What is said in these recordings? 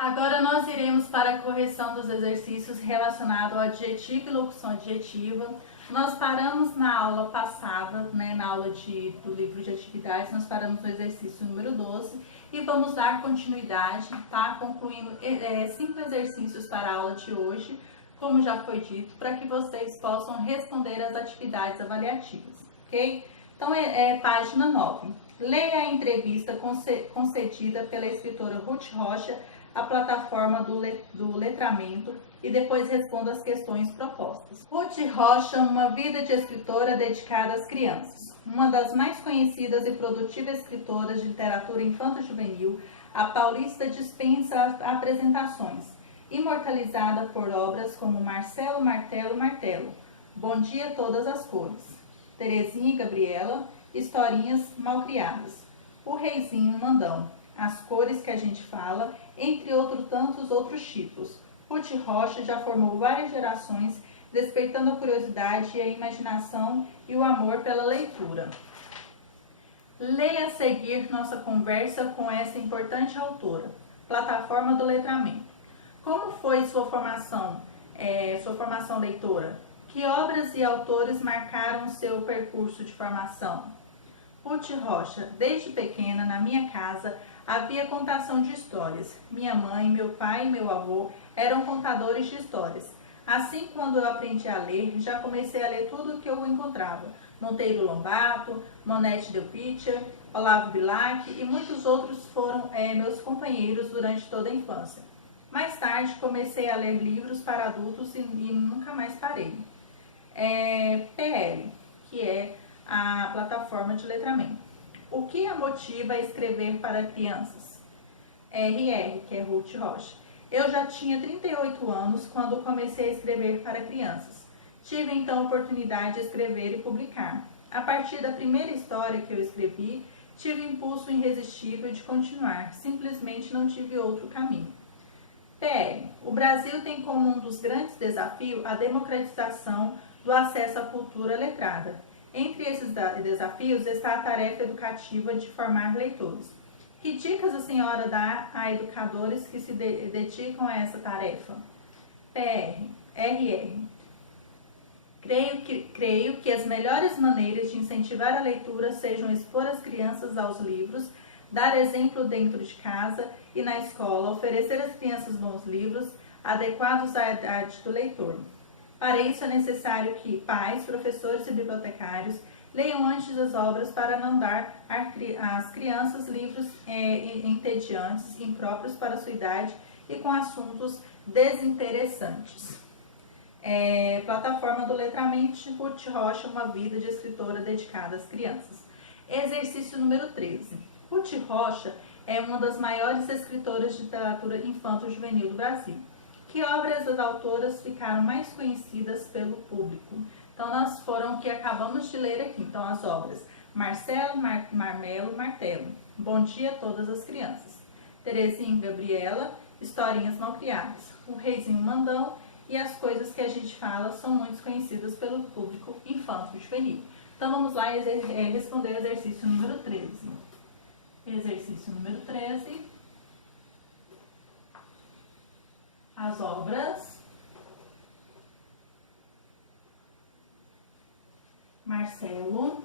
Agora nós iremos para a correção dos exercícios relacionados ao adjetivo e locução adjetiva. Nós paramos na aula passada, na aula do livro de atividades, nós paramos no exercício número 12 e vamos dar continuidade, tá? Concluindo 5 exercícios para a aula de hoje, como já foi dito, para que vocês possam responder as atividades avaliativas, ok? Então, página 9. Leia a entrevista concedida pela escritora Ruth Rocha à plataforma do letramento e depois responda as questões propostas. Ruth Rocha, uma vida de escritora dedicada às crianças. Uma das mais conhecidas e produtivas escritoras de literatura infanto-juvenil, a paulista dispensa apresentações, imortalizada por obras como Marcelo, Martelo, Martelo, Bom Dia Todas as Cores, Terezinha e Gabriela, Historinhas Malcriadas, O Reizinho Mandão, As Cores que a Gente Fala, entre tantos outros tipos. Ruth Rocha já formou várias gerações, despertando a curiosidade e a imaginação e o amor pela leitura. Leia a seguir nossa conversa com essa importante autora. Plataforma do letramento. Como foi sua formação leitora? Que obras e autores marcaram seu percurso de formação? Ruth Rocha, desde pequena, na minha casa, havia contação de histórias. Minha mãe, meu pai e meu avô eram contadores de histórias. Assim, quando eu aprendi a ler, já comecei a ler tudo o que eu encontrava. Monteiro Lobato, Monete Del Pitta, Olavo Bilac e muitos outros foram meus companheiros durante toda a infância. Mais tarde, comecei a ler livros para adultos e nunca mais parei. PL, que é a plataforma de letramento. O que a motiva a escrever para crianças? RR, que é Ruth Rocha. Eu já tinha 38 anos quando comecei a escrever para crianças. Tive então a oportunidade de escrever e publicar. A partir da primeira história que eu escrevi, tive impulso irresistível de continuar. Simplesmente não tive outro caminho. PL. O Brasil tem como um dos grandes desafios a democratização do acesso à cultura letrada. Entre esses desafios está a tarefa educativa de formar leitores. Que dicas a senhora dá a educadores que se dedicam a essa tarefa? RR. Creio que as melhores maneiras de incentivar a leitura sejam expor as crianças aos livros, dar exemplo dentro de casa e na escola, oferecer às crianças bons livros, adequados à idade do leitor. Para isso é necessário que pais, professores e bibliotecários leiam antes as obras para não dar às crianças livros entediantes, impróprios para sua idade e com assuntos desinteressantes. Plataforma do letramento, Ruth Rocha, uma vida de escritora dedicada às crianças. Exercício número 13. Ruth Rocha é uma das maiores escritoras de literatura infanto-juvenil do Brasil. Que obras das autoras ficaram mais conhecidas pelo público? Então, foram o que acabamos de ler aqui. Então, as obras Marcelo, Marmelo, Martelo, Bom Dia a Todas as Crianças, Terezinha e Gabriela, Historinhas Malcriadas, O Reizinho Mandão e As Coisas que a Gente Fala são muito conhecidas pelo público infanto-juvenil. Então, vamos lá responder o exercício número 13. Exercício número 13. As obras Marcelo,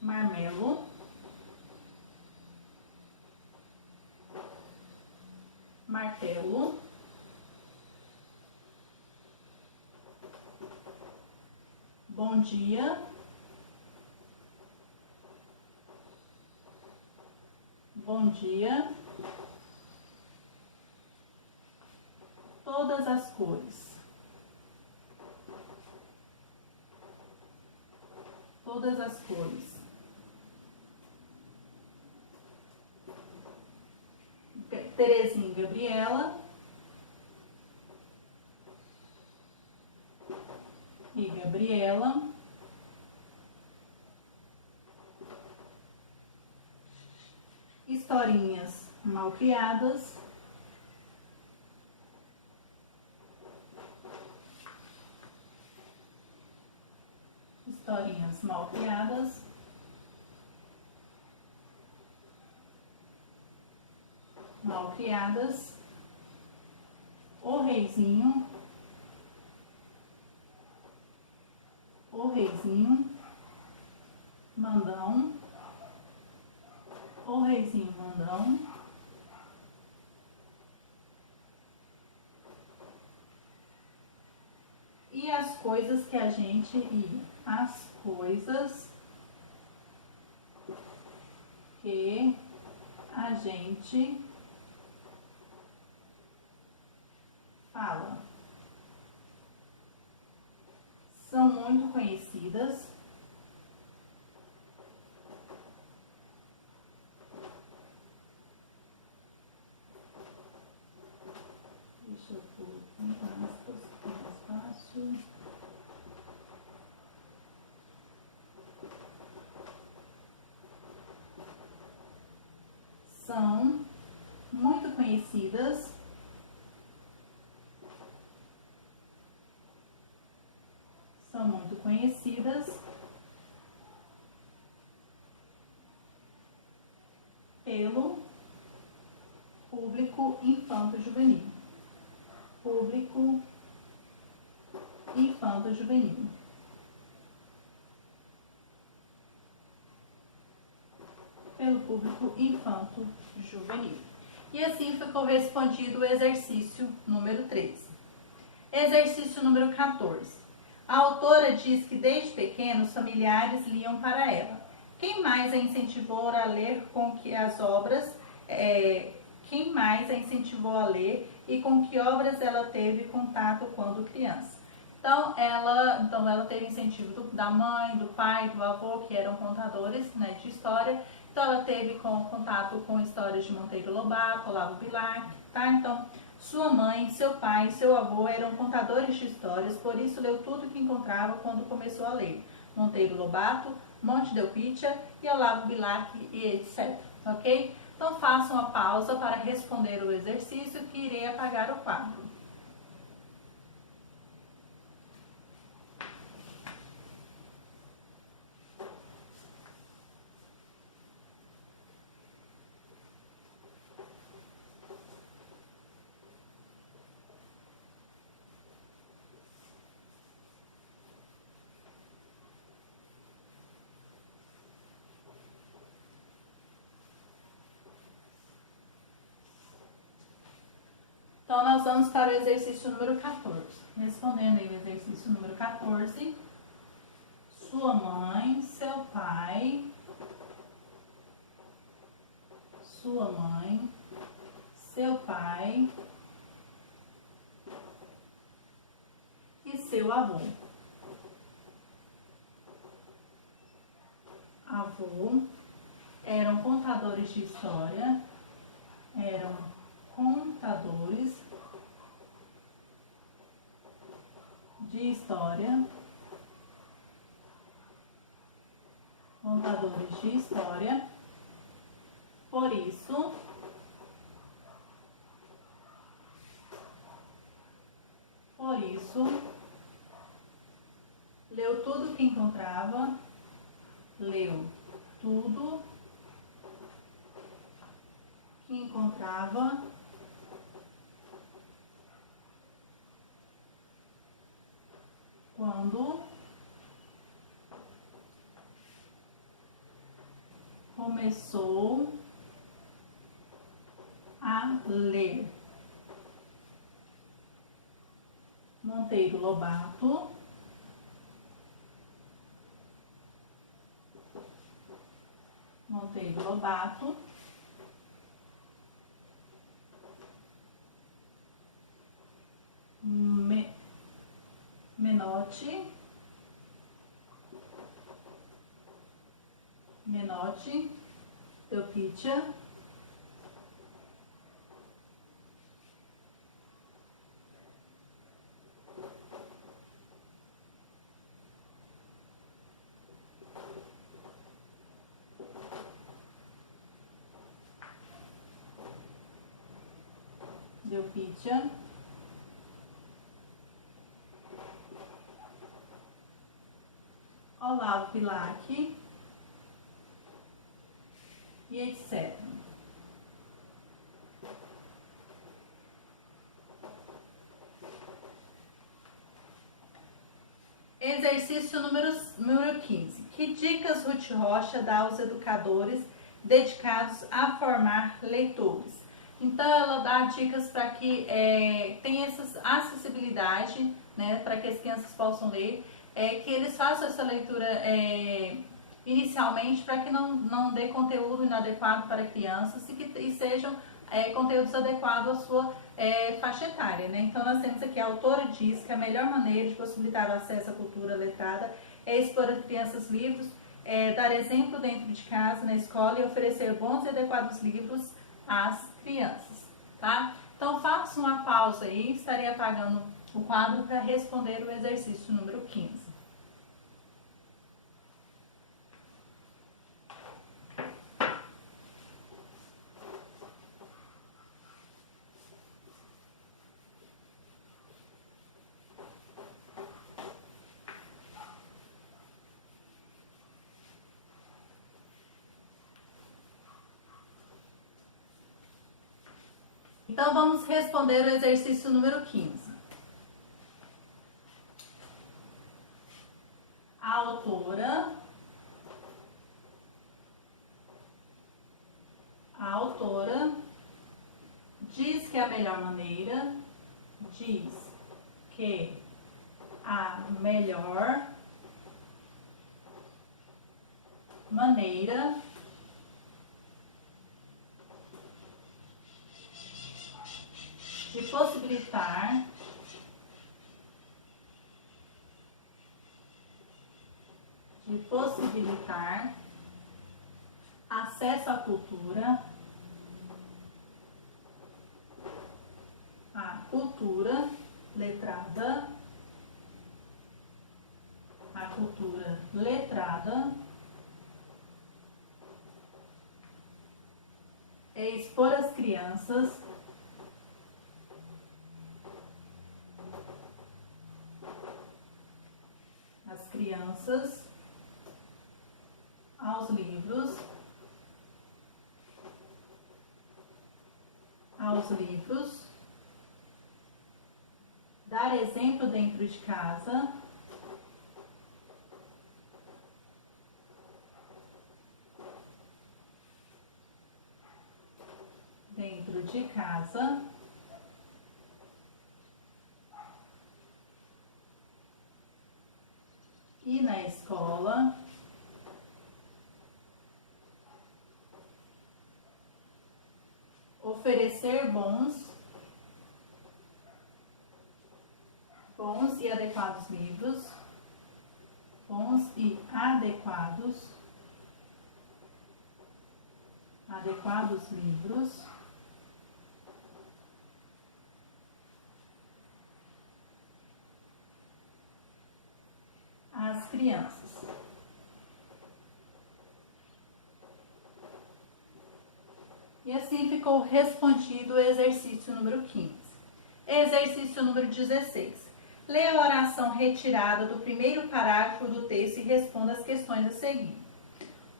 Marmelo, Martelo, Bom Dia, Bom Dia, Todas as Cores, Todas as Cores, Terezinha e Gabriela e Gabriela, Historinhas Malcriadas, Historinhas Malcriadas, Malcriadas, O Reizinho, Mandão, O Reizinho Mandão, e as coisas que a gente ia, as coisas que a gente fala. São muito conhecidas. Deixa eu pôr com aspas, que é mais fácil. São muito conhecidas. São muito conhecidas pelo público infanto-juvenil. Público infanto-juvenil. Pelo público infanto-juvenil. E assim foi correspondido o exercício número 13. Exercício número 14. A autora diz que desde pequeno os familiares liam para ela. Quem mais a incentivou a ler com que as obras, quem mais a incentivou a ler e com que obras ela teve contato quando criança? Então ela teve incentivo da mãe, do pai, do avô, que eram contadores, né, de história. Então ela teve contato com histórias de Monteiro Lobato, Olavo Bilac, tá? Então sua mãe, seu pai, seu avô eram contadores de histórias, por isso leu tudo que encontrava quando começou a ler. Monteiro Lobato, Monte Delpitia e Olavo Bilac e etc. Ok? Então façam a pausa para responder o exercício que irei apagar o quadro. Então, nós vamos para o exercício número 14. Respondendo aí o exercício número 14. Sua mãe, seu pai, sua mãe, seu pai e seu avô. Avô eram contadores de história, eram contadores de história, contadores de história, por isso leu tudo que encontrava, leu tudo que encontrava quando começou a ler. Monteiro Lobato, Monteiro Lobato, Menotti, Delpitia, Olavo Bilac e etc. exercício número 15. Que dicas Ruth Rocha dá aos educadores dedicados a formar leitores? Então, ela dá dicas para que tenha essa acessibilidade, né, para que as crianças possam ler, que eles façam essa leitura inicialmente para que não dê conteúdo inadequado para crianças e sejam conteúdos adequados à sua faixa etária, né? Então, nós temos aqui, a autora diz que a melhor maneira de possibilitar o acesso à cultura letrada é expor às crianças livros, dar exemplo dentro de casa, na escola, e oferecer bons e adequados livros às crianças, tá? Então, faça uma pausa aí, estarei apagando o quadro para responder o exercício número 15. Então, vamos responder o exercício número 15. A autora diz que a melhor maneira, de possibilitar acesso à cultura letrada, é expor as crianças aos livros, dar exemplo dentro de casa, e na escola, oferecer bons e adequados livros, às crianças. E assim ficou respondido o exercício número 15. Exercício número 16. Leia a oração retirada do primeiro parágrafo do texto e responda as questões a seguir.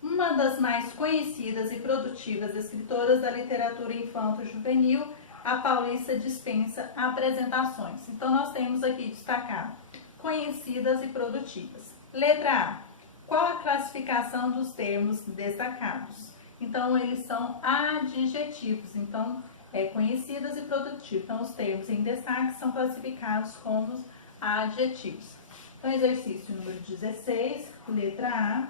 Uma das mais conhecidas e produtivas escritoras da literatura infanto-juvenil, a Paulista dispensa apresentações. Então, nós temos aqui destacado conhecidas e produtivas. Letra A. Qual a classificação dos termos destacados? Então, eles são adjetivos. Então, conhecidas e produtivas. Então, os termos em destaque são classificados como adjetivos. Então, exercício número 16, letra A.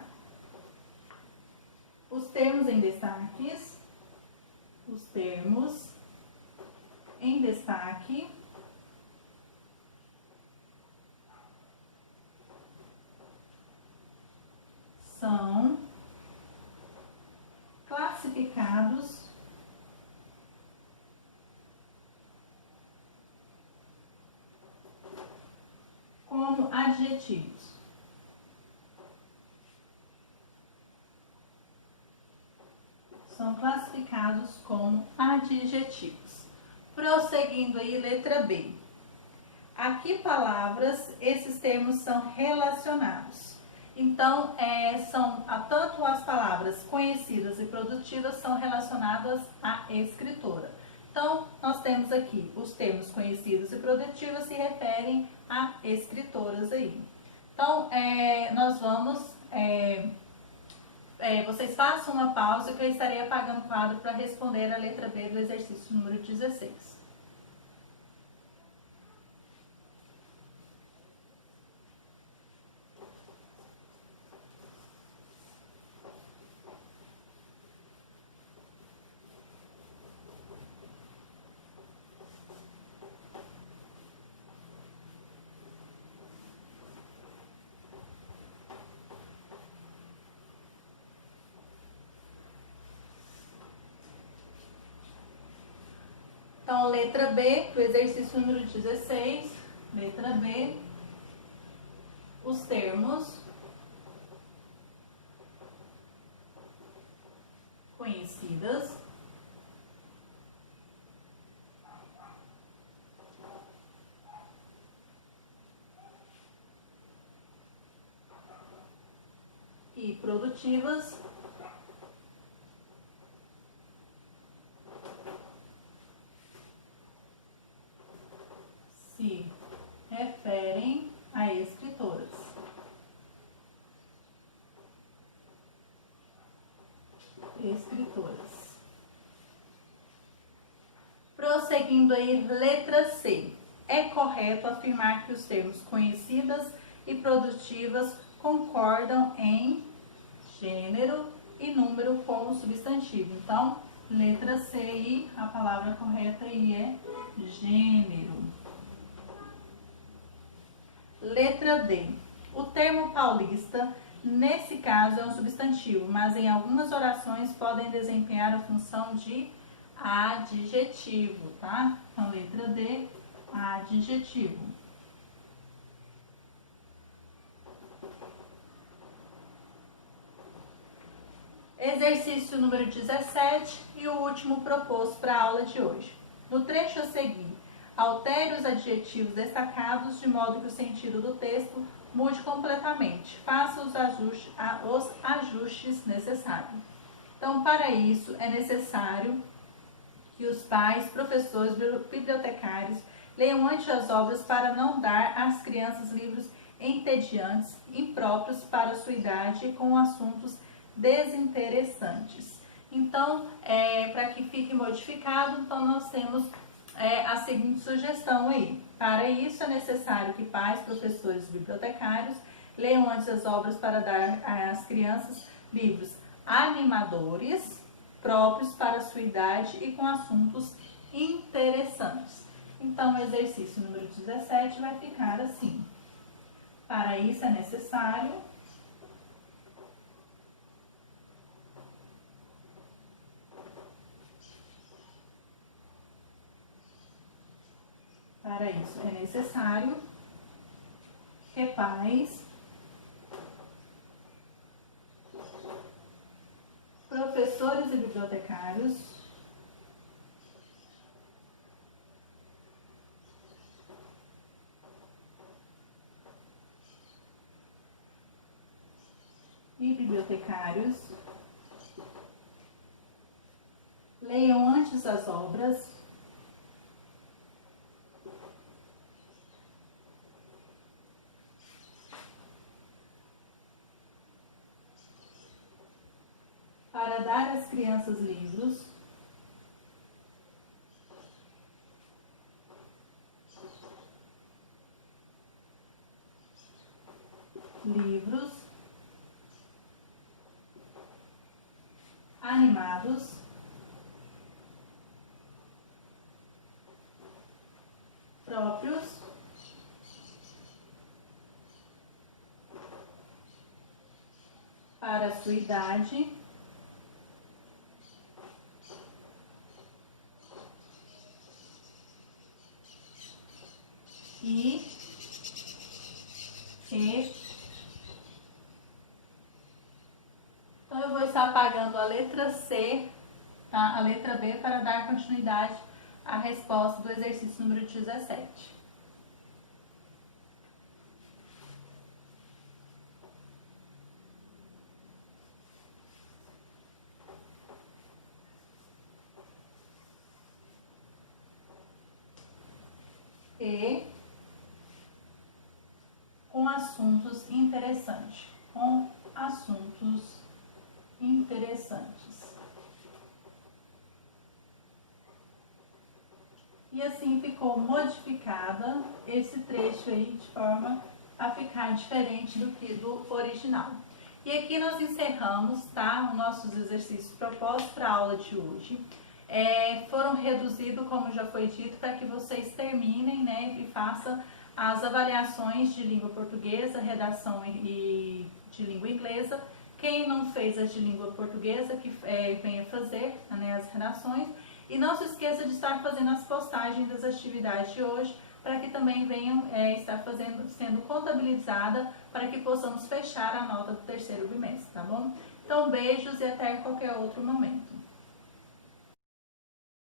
Os termos em destaque são classificados como adjetivos. São classificados como adjetivos. Prosseguindo aí, letra B. A que palavras esses termos são relacionados? Então, tanto as palavras conhecidas e produtivas são relacionadas à escritora. Então, nós temos aqui os termos conhecidos e produtivos se referem a escritoras aí. Então, nós vamos... vocês façam uma pausa que eu estarei apagando o quadro para responder a letra B do exercício número 16. Então, letra B, do exercício número 16, letra B, os termos conhecidas e produtivas se referem a escritoras. Prosseguindo aí, letra C. É correto afirmar que os termos conhecidas e produtivas concordam em gênero e número como substantivo. Então, letra C aí, a palavra correta aí é gênero. Letra D. O termo paulista, nesse caso, é um substantivo, mas em algumas orações podem desempenhar a função de adjetivo, tá? Então, letra D, adjetivo. Exercício número 17 e o último proposto para a aula de hoje. No trecho a seguir, altere os adjetivos destacados de modo que o sentido do texto mude completamente. Faça os ajustes necessários. Então, para isso, é necessário que os pais, professores, bibliotecários leiam antes as obras para não dar às crianças livros entediantes, impróprios para sua idade, com assuntos desinteressantes. Então, para que fique modificado, então nós temos a seguinte sugestão aí. Para isso é necessário que pais, professores e bibliotecários leiam antes as obras para dar às crianças livros animadores, próprios para a sua idade e com assuntos interessantes. Então, o exercício número 17 vai ficar assim. Para isso é necessário que pais, professores e bibliotecários leiam antes as obras para dar às crianças livros animados, próprios para a sua idade e então eu vou estar apagando a letra C, tá? A letra B para dar continuidade à resposta do exercício número 17. E com assuntos assuntos interessantes. Com assuntos interessantes. E assim ficou modificada esse trecho aí de forma a ficar diferente do que do original. E aqui nós encerramos, tá, os nossos exercícios propostos para a aula de hoje. Foram reduzidos, como já foi dito, para que vocês terminem, né, e façam as avaliações de língua portuguesa, redação e de língua inglesa. Quem não fez as de língua portuguesa, que venha fazer, né, as redações. E não se esqueça de estar fazendo as postagens das atividades de hoje, para que também venham estar sendo contabilizada, para que possamos fechar a nota do terceiro bimestre, tá bom? Então, beijos e até qualquer outro momento.